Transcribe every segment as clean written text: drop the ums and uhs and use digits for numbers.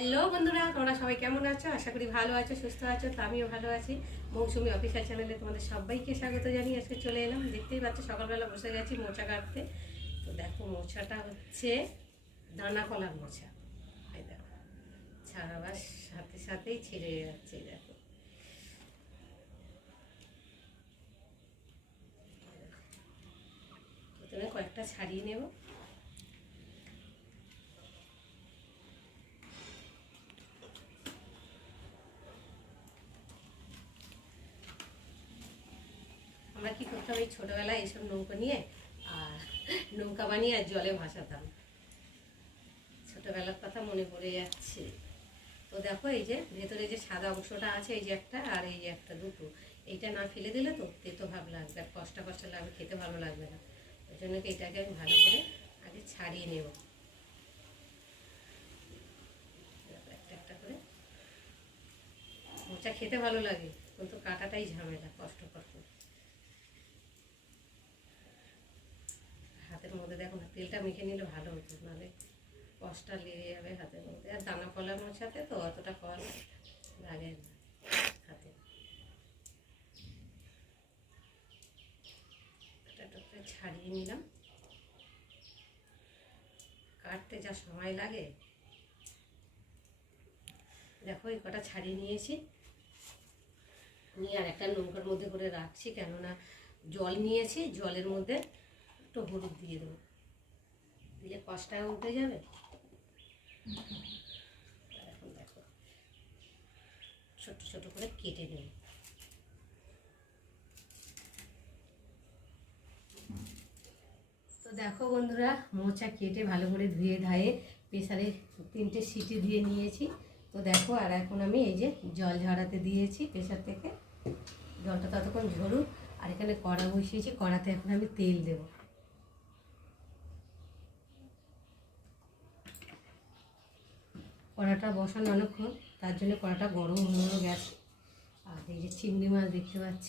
Hello বন্ধুরা, তোমরা সবাই কেমন আছো? আশা করি ভালো আছো, সুস্থ আছো। তো আমিও ভালো আছি। মৌসুমি অফিসিয়াল চ্যানেলে তোমাদের সবাইকে স্বাগত জানিয়ে আজকে চলে এলাম। দেখতেই পাচ্ছ সকালবেলা বসে গেছি মোচা কাটতে। তো দেখো মোচাটা হচ্ছে দানা কলার মোচা। এই দেখো ছাড়াবার সাথে সাথেই ছিঁড়ে যাচ্ছে। দেখো প্রথমে কয়েকটা ছাড়িয়ে নেব। আমরা কি করতাম, এই ছোটোবেলায় এইসব নৌকা নিয়ে আর নৌকা বানিয়ে আর জলে ভাসাতাম। ছোটোবেলার কথা মনে পড়ে যাচ্ছে। তো দেখো এই যে ভেতরে যে সাদা অংশটা আছে, এই যে একটা আর এই যে একটা, দুটো, এইটা না ফেলে দিলে তো তেতো ভাব লাগবে আর কষ্ট কষ্ট লাগবে, খেতে ভালো লাগবে না। ওই জন্য এইটাকে আমি ভালো করে আগে ছাড়িয়ে নেব একটা একটা করে। মোচা খেতে ভালো লাগে কিন্তু কাটাটাই ঝামেলা, কষ্টকর। হাতের মধ্যে দেখো না, তেলটা মেখে নিলে ভালো হতো, নাহলে কষ্টটা লেগে যাবে হাতের মধ্যে। আর দানা কলার মোচাতে তো অতটা কল লাগে না হাতে। ছাড়িয়ে নিলাম। কাটতে যা সময় লাগে দেখো, এই কটা ছাড়িয়ে নিয়েছি, নিয়ে আর একটা নৌকার মধ্যে করে রাখছি। কেননা জল নিয়েছি, জলের মধ্যে একটু হলুদ দিয়ে দেবো, দিলে কষ্টটা উঠে যাবে। এখন দেখো ছোট ছোট করে কেটে নেব। তো দেখো বন্ধুরা, মোচা কেটে ভালো করে ধুয়ে ধায়ে প্রেসারে 3টে সিটি দিয়ে নিয়েছি। তো দেখো, আর এখন আমি এই যে জল ঝরাতে দিয়েছি প্রেসার থেকে, জলটা ততক্ষণ ঝরুক। আর এখানে কড়া বসিয়েছি, কড়াতে এখন আমি তেল দেব। কড়াটা বসানো অনেকক্ষণ, তার জন্য কড়াটা গরম হয়ে গেছে। আর এই যে চিংড়ি মাছ দেখতে পাচ্ছ,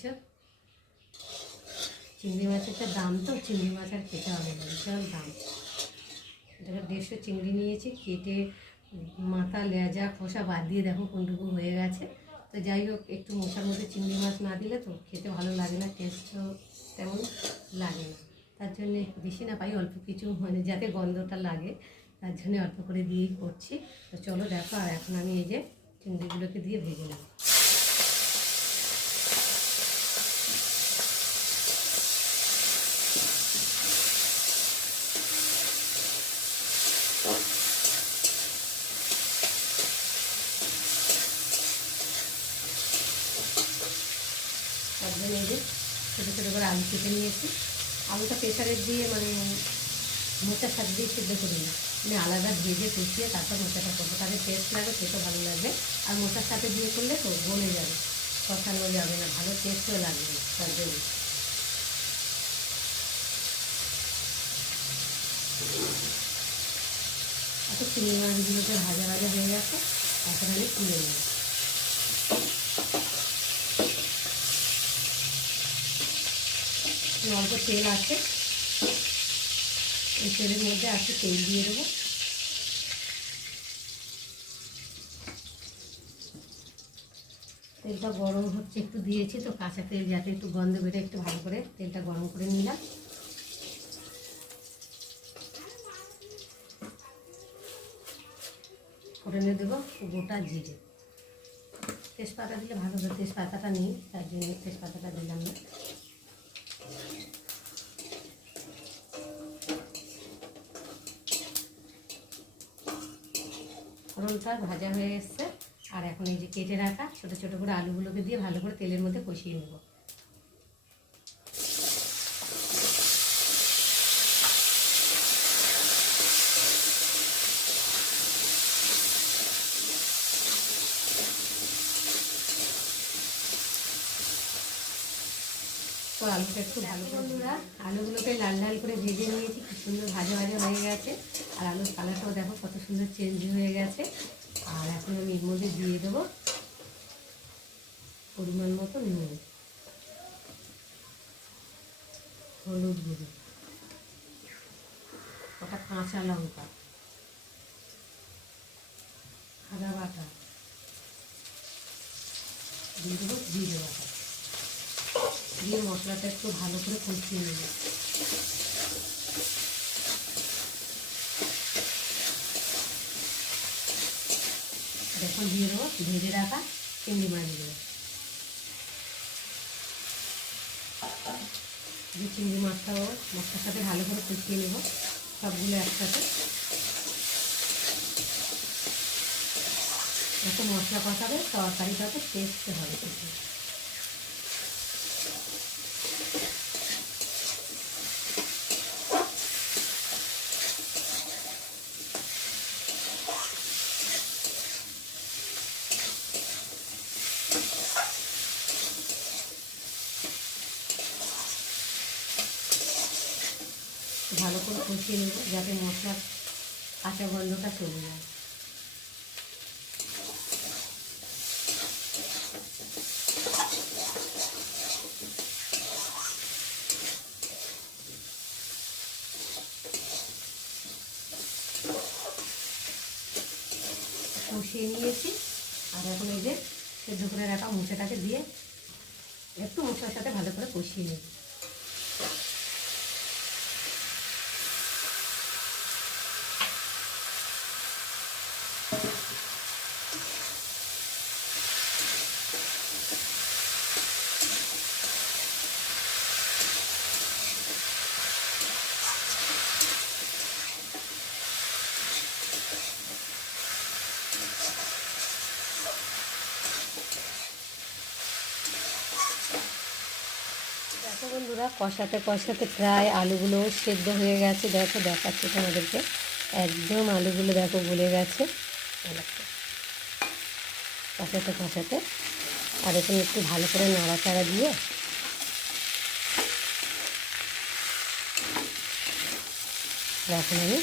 চিংড়ি মাছের তো দাম, তো চিংড়ি মাছ আর খেতে হবে না, বিশাল দাম। দেখো 150 চিংড়ি নিয়েছি, কেটে মাথা লেজা খোসা বাদ দিয়ে দেখো কোনটুকু হয়ে গেছে। তো যাই হোক, একটু মোচার মধ্যে চিংড়ি মাছ না দিলে তো খেতে ভালো লাগে না, টেস্টও তেমন লাগে না। তার জন্যে বেশি না পাই, অল্প কিছু, মানে যাতে গন্ধটা লাগে, তার জন্য অল্প করে দিয়েই করছি। তো চলো দেখো, আর এখন আমি এই যে চিংড়িগুলোকে দিয়ে ভেজে নেব। তার জন্য এই যে ছোটো ছোটো করে আলু কেটে নিয়েছি। আলুটা প্রেসারে দিয়ে, মানে মোচার সাথে দিয়ে সিদ্ধ করি না, মানে আলাদা ভেজে কষিয়ে তারপর মোচাটা করবো, তাহলে টেস্ট লাগবে, খেতে ভালো লাগবে। আর মোচার সাথে দিয়ে করলে তো গলে যাবে, কষানো যাবে না, ভালো টেস্টও লাগবে না। তার জন্য এত চিংড়ি মাছগুলোকে ভাজা ভাজা হয়ে গেছে, এখন আমি তুলে নেব। অল্প তেল আছে, এই তেলের মধ্যে একটু তেল দিয়ে দেবো। তেলটা গরম হচ্ছে, একটু দিয়েছি তো কাঁচা তেল, যাতে একটু গন্ধ বেরোয়, একটু ভালো করে তেলটা গরম করে নিলাম। ফোড়নে দেবো গোটা জিরে, তেজপাতা দিলে ভালো হবে, তেজপাতাটা নেই তার জন্য তেজপাতাটা দিলাম না। ফোড়নটা ভাজা হয়ে এসছে, আর এখন এই যে কেটে রাখা ছোটো ছোটো করে আলুগুলোকে দিয়ে ভালো করে তেলের মধ্যে কষিয়ে নেব। তো আলুটা একটু ভালো, বন্ধুরা আলুগুলোকে লাল লাল করে ভেজে নিয়েছি, খুব সুন্দর ভাজা ভাজা হয়ে গেছে। আর আলুর কালারটাও দেখো কত সুন্দর চেঞ্জ হয়ে গেছে। আর এখন আমি এর মধ্যে দিয়ে দেবো পরিমাণ মতো নুন, হলুদ গুঁড়ো, কটা কাঁচা লঙ্কা, আদা দিয়ে দেবো জিরে বাটা, দিয়ে মশলাটা একটু ভালো করে কষিয়ে নেব। এখন দিয়ে দেবো ভেজে রাখা চিংড়ি মাছগুলো। যে চিংড়ি মাছটাও মশলার সাথে ভালো করে কষিয়ে নেব, সবগুলো একসাথে। এত মশলা কষাবে তরকারিটাতে টেস্ট হবে কিন্তু। ভালো করে কষিয়ে নেব যাতে মশলার কাঁচা গন্ধটা চলে যায়। কষিয়ে নিয়েছি, আর এখন এই যে সেদ্ধ করে রাখা মোচাটাকে দিয়ে একটু মশলার সাথে ভালো করে কষিয়ে নেব। দেখো বন্ধুরা, কষাতে কষাতে প্রায় আলুগুলো সেদ্ধ হয়ে গেছে। দেখো দেখাচ্ছি তোমাদেরকে, একদম আলুগুলো দেখো গলে গেছে কষাতে কষাতে। আর এখানে একটু ভালো করে নাড়াচাড়া দিয়ে এখন আমি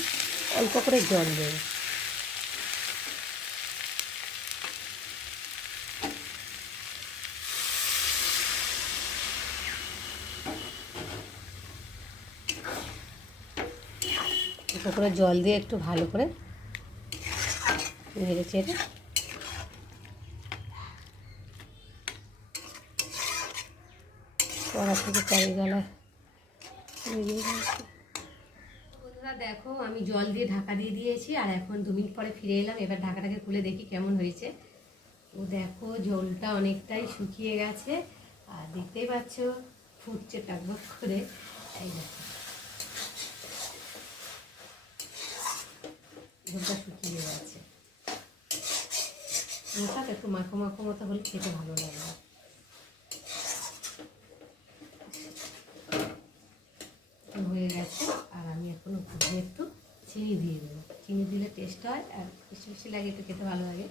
অল্প করে জল দেবো। অল্প করে জল দিয়ে একটু ভালো করে নেড়ে চেড়ে কড়া থেকে চারি গলা। বন্ধুরা দেখো, আমি জল দিয়ে ঢাকা দিয়ে দিয়েছি, আর এখন 2 মিনিট পরে ফিরে এলাম। এবার ঢাকাটাকে খুলে দেখি কেমন হয়েছে। ও দেখো ঝোলটা অনেকটাই শুকিয়ে গেছে, আর দেখতেই পাচ্ছ ফুটছে টকবক করে। এই দেখো ঝোলটা শুকিয়ে গেছে। মোটাতে একটু মাখো মাখো মতো হলে খেতে ভালো লাগবে। হয়ে গেছে, আর আমি এখন উপর দিয়ে একটু চিনি দিয়ে দেবো। চিনি দিলে টেস্ট হয়, আর বেশি বেশি লাগে, একটু খেতে ভালো লাগে,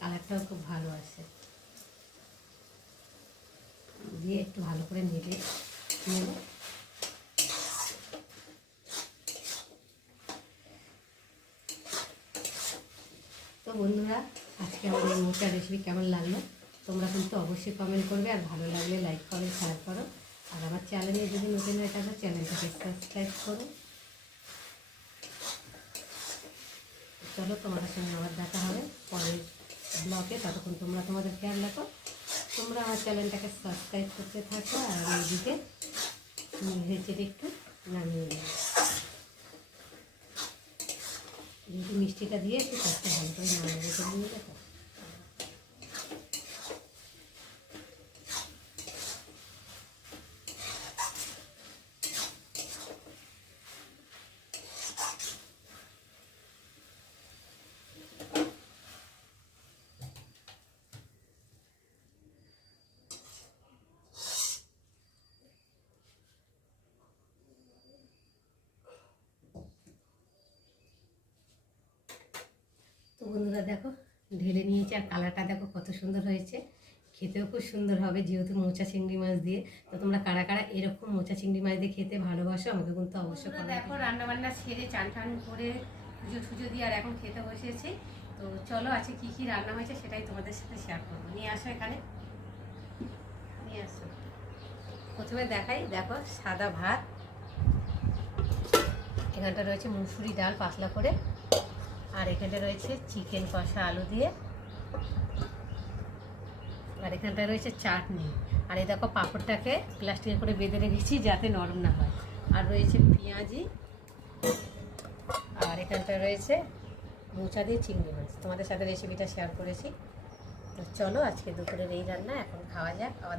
কালারটাও খুব ভালো আসে। দিয়ে একটু ভালো করে নেড়ে নেব। তো বন্ধুরা, আজকে আমাদের এই মোচার রেসিপি কেমন লাগলো তোমরা কিন্তু অবশ্যই কমেন্ট করবে, আর ভালো লাগলে লাইক করো, শেয়ার করো, আর আমার চ্যানেলে যদি নতুন হয়ে থাকো চ্যানেলটাকে সাবস্ক্রাইব করো। চলো তোমাদের সঙ্গে আবার দেখা হবে পরের ব্লগে। ততক্ষণ তোমরা তোমাদের খেয়াল রাখো, তোমরা আমার চ্যানেলটাকে সাবস্ক্রাইব করতে থাকো, আর আমি এইদিকে ভেজে একটু নামিয়ে নেব। যেহেতু মিষ্টিটা দিয়ে একটু কষ্ট ভালো করে নামিয়ে রেখে নিয়ে দেখো। তো বন্ধুরা দেখো ঢেলে নিয়েছি, আর কালারটা দেখো কত সুন্দর হয়েছে, খেতেও খুব সুন্দর হবে যেহেতু মোচা চিংড়ি মাছ দিয়ে। তো তোমরা কারা কারা এরকম মোচা চিংড়ি মাছ দিয়ে খেতে ভালোবাসো আমাকে কিন্তু অবশ্যই করো। দেখো রান্নাবান্না ছেড়ে চান টান করে পুজো টুজো দিয়ে আর এখন খেতে বসেছি। তো চলো আজকে কী কী রান্না হয়েছে সেটাই তোমাদের সাথে শেয়ার করবো। নিয়ে আসো এখানে, নিয়ে আসো। প্রথমে দেখাই, দেখো সাদা ভাত, এখানটা রয়েছে মুসুরি ডাল পাতলা করে, আর এখানে রয়েছে চিকেন কষা আলু দিয়ে, আর এখানটায় রয়েছে চাটনি। আর এই দেখো পাঁপড়টাকে প্লাস্টিকে করে বেঁধে রেখেছি যাতে নরম না হয়। আর রয়েছে পেঁয়াজি। আর এখানটায় রয়েছে মোচা দিয়ে চিংড়ি মাছ। তোমাদের সাথে রেসিপিটা শেয়ার করেছি। তো চলো আজকে দুপুরের এই রান্না এখন খাওয়া যাক। আবার